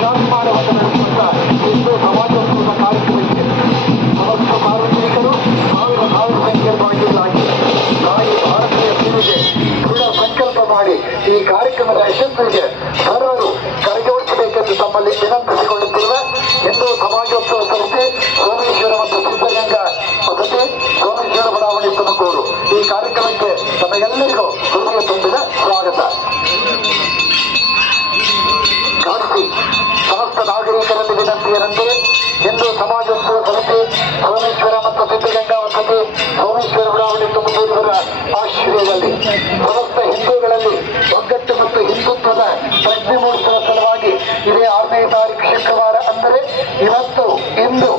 ಶಾಸ್ಮಾನವನ್ನು ನಡೆಸುತ್ತಾ ಹಿಂದೂ ಸಮಾಜೋತ್ಸವದ ಕಾರ್ಯಕ್ರಮಕ್ಕೆ ಸಮಸ್ತ ಸಾರ್ವಜನಿಕರು ಸಾವಿರ ಸಂಖ್ಯೆಯಲ್ಲಿ ಭಾಗಿಗಳಾಗಿ ತಾಯಿ ಭಾರತೀಯ ಸೇವೆಗೆ ದೃಢ ಸಂಕಲ್ಪ ಮಾಡಿ ಈ ಕಾರ್ಯಕ್ರಮದ ಯಶಸ್ಸಿಗೆ ಸರ್ವರು ಕರೆಜೋಡಿಸಬೇಕೆಂದು ತಮ್ಮಲ್ಲಿ ವಿನಂತಿಸಿಕೊಳ್ಳುತ್ತಿರುವ ಹಿಂದೂ ಸಮಾಜೋತ್ಸವ ಸಮಿತಿ ಸೋಮೇಶ್ವರ ಮತ್ತು ಸಿದ್ಧಗಂಗಾ ವಸತಿ ಸೋಮೇಶ್ವರ ಬಡಾವಣೆ ತುಮಕೂರು ಈ ಕಾರ್ಯಕ್ರಮಕ್ಕೆ ತಮಗೆಲ್ಲರಿಗೂ ಹೃದಯ ತುಂಬಿದ ಸ್ವಾಗತ. ಗಾಡಿಸಿ ಸಮಸ್ತ ನಾಗರಿಕರಲ್ಲಿ ವಿನಂತಿಯರಂತೆ ಹಿಂದೂ ಸಮಾಜೋತ್ಸವ ಸಮಿತಿ ಸೋಮೇಶ್ವರ ಮತ್ತು ಸಿದ್ಧಗಂಗಾ ವಸತಿ ಸೋಮೇಶ್ವರ ಬಡಾವಣೆ ತುಮಕೂರಿವರ ಆಶ್ರಯದಲ್ಲಿ ಸಮಸ್ತ ಹಿಂದೂಗಳಲ್ಲಿ ಒಗ್ಗಟ್ಟು ಮತ್ತು ಹಿಂದುತ್ವದ ಪ್ರಜ್ಞೆ ಮೂಡಿಸುವ ಸಲುವಾಗಿ ಇದೇ 6ನೇ ತಾರೀಕು ಶುಕ್ರವಾರ ಅಂದರೆ ಇವತ್ತು ಇಂದು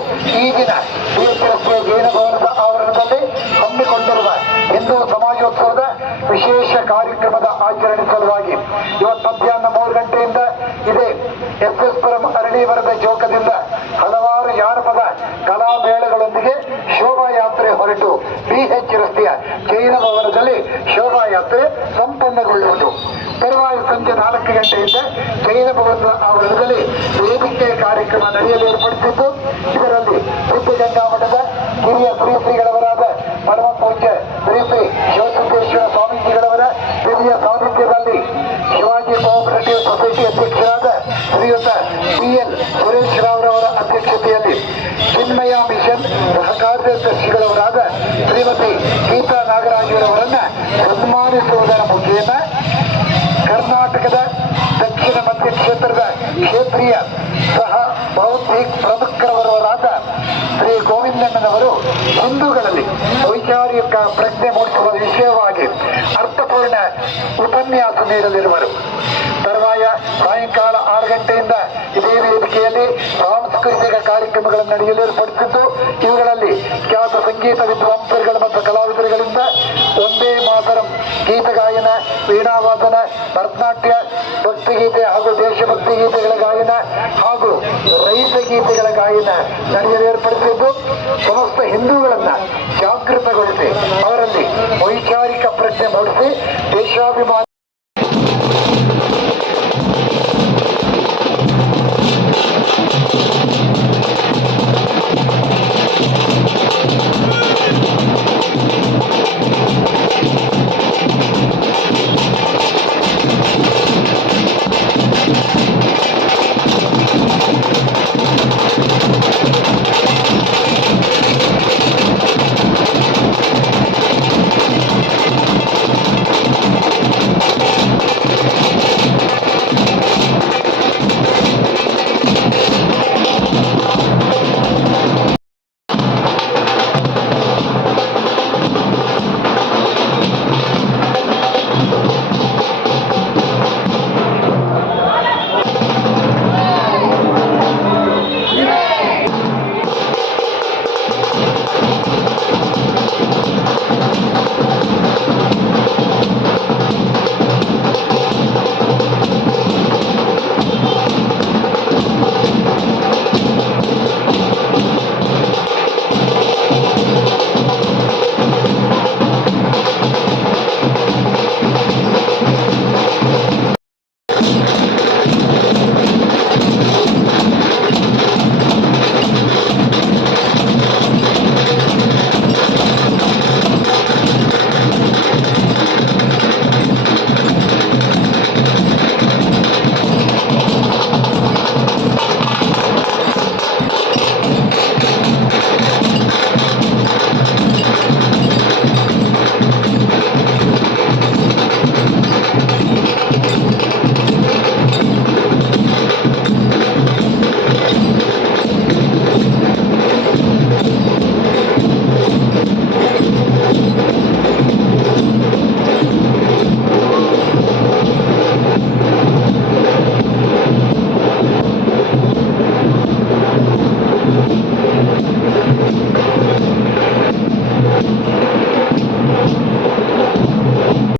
ಈ ದಿನ ಬಿಎಸ್ಸಿ ರಸ್ತೆಯ ಜೈನ ಭವನದ ಆವರಣದಲ್ಲಿ ಹಮ್ಮಿಕೊಂಡಿರುವ ಹಿಂದೂ ಸಮಾಜೋತ್ಸವದ ವಿಶೇಷ ಕಾರ್ಯಕ್ರಮದ ಆಚರಣೆ ಸಲುವಾಗಿ ಇವತ್ತು ಮಧ್ಯಾಹ್ನ 3 ಗಂಟೆಯಿಂದ ಇದೇ ಎಸ್ ಪುರಂ ಅರಳೀವರದ ಚೌಕದಿಂದ ಹಲವಾರು ಜಾನಪದ ಕಲಾಮೇಳಗಳೊಂದಿಗೆ ಶೋಭಾಯಾತ್ರೆ ಹೊರಟು BH ರಸ್ತೆಯ ಜೈನ ಭವನದಲ್ಲಿ ಶೋಭಾಯಾತ್ರೆ ಸಂಪನ್ನಗೊಳ್ಳುವುದು. ತರುವಾಯ ಸಂಜೆ 4 ಗಂಟೆಯಿಂದ ಜೈನ ಭವನದ ಆವರಣದಲ್ಲಿ ವೇದಿಕೆ ಕಾರ್ಯಕ್ರಮ ನಡೆಯಲು ಏರ್ಪಡಿಸಿದ್ದು ಇದರಲ್ಲಿ ಸಿದ್ಧಗಂಗಾ ಮಠದ ಹಿರಿಯ ಶ್ರೀಗಳವರಾದ ಪರಮ ಪೂಜ್ಯ ಶ್ರೀ ಶಿವಸಿದ್ದೇಶ್ವರ ಸ್ವಾಮೀಜಿಗಳವರ ಹಿರಿಯ ಸಾನ್ನಿಧ್ಯದಲ್ಲಿ ಶಿವಾಜಿ ಕೋಆಪರೇಟಿವ್ ಸೊಸೈಟಿ ಅಧ್ಯಕ್ಷರಾದ ಶ್ರೀಯುತ PL ಸುರೇಶ್ ರಾವ್ರವರ ಅಧ್ಯಕ್ಷತೆಯಲ್ಲಿ ಚಿನ್ಮಯ ಮಿಷನ್ ಸಹ ಕಾರ್ಯದರ್ಶಿಗಳವರಾದ ಶ್ರೀಮತಿ ಗೀತಾ ನಾಗರಾಜರವರನ್ನ ಸನ್ಮಾನಿಸುವುದರ ಮುಖೇನ ಕರ್ನಾಟಕದ ದಕ್ಷಿಣ ಮಧ್ಯ ಕ್ಷೇತ್ರದ ಕ್ಷೇತ್ರೀಯ ಸಹ ಬೌದ್ಧಿಕ ಪ್ರಮುಖರವರಾದ ಶ್ರೀ ಗೋವಿಂದಣ್ಣನವರು ಹಿಂದೂಗಳಲ್ಲಿ ವೈಚಾರಿಕ ಪ್ರಜ್ಞೆ ಮೂಡಿಸುವ ವಿಷಯವಾಗಿ ಅರ್ಥಪೂರ್ಣ ಉಪನ್ಯಾಸ ನೀಡಲಿರುವರು. ತರುವಾಯ ಸಾಯಂಕಾಲ 6 ಗಂಟೆಯಿಂದ ಇದೇ ವೇದಿಕೆಯಲ್ಲಿ ಸಾಂಸ್ಕೃತಿಕ ಕಾರ್ಯಕ್ರಮಗಳನ್ನು ನಡೆಯಲು ಏರ್ಪಡಿಸಿದ್ದು ಇವುಗಳಲ್ಲಿ ಖ್ಯಾತ ಸಂಗೀತ ವಿದ್ವಾಂಸರುಗಳು ಮತ್ತು ಕಲಾವಿದರುಗಳಿಂದ ಒಂದೇ ಮಾತರಂ ಗೀತಗಾಯನ, ವೀಣಾವಾದನ, ಭರತನಾಟ್ಯ, ಭಕ್ತಿಗೀತೆ ಹಾಗೂ ದೇಶಭಕ್ತಿ ಗೀತೆಗಳ ಗಾಯನ ಹಾಗೂ ರೈತ ಗೀತೆಗಳ ಗಾಯನ ನಡೆಯಲು ಏರ್ಪಡಿಸಿದ್ದು ಸಮಸ್ತ ಹಿಂದೂಗಳನ್ನ ಜಾಗೃತಗೊಳಿಸಿ ಅವರಲ್ಲಿ ವೈಚಾರಿಕ ಪ್ರಜ್ಞೆ ಮೂಡಿಸಿ ದೇಶಾಭಿಮಾನ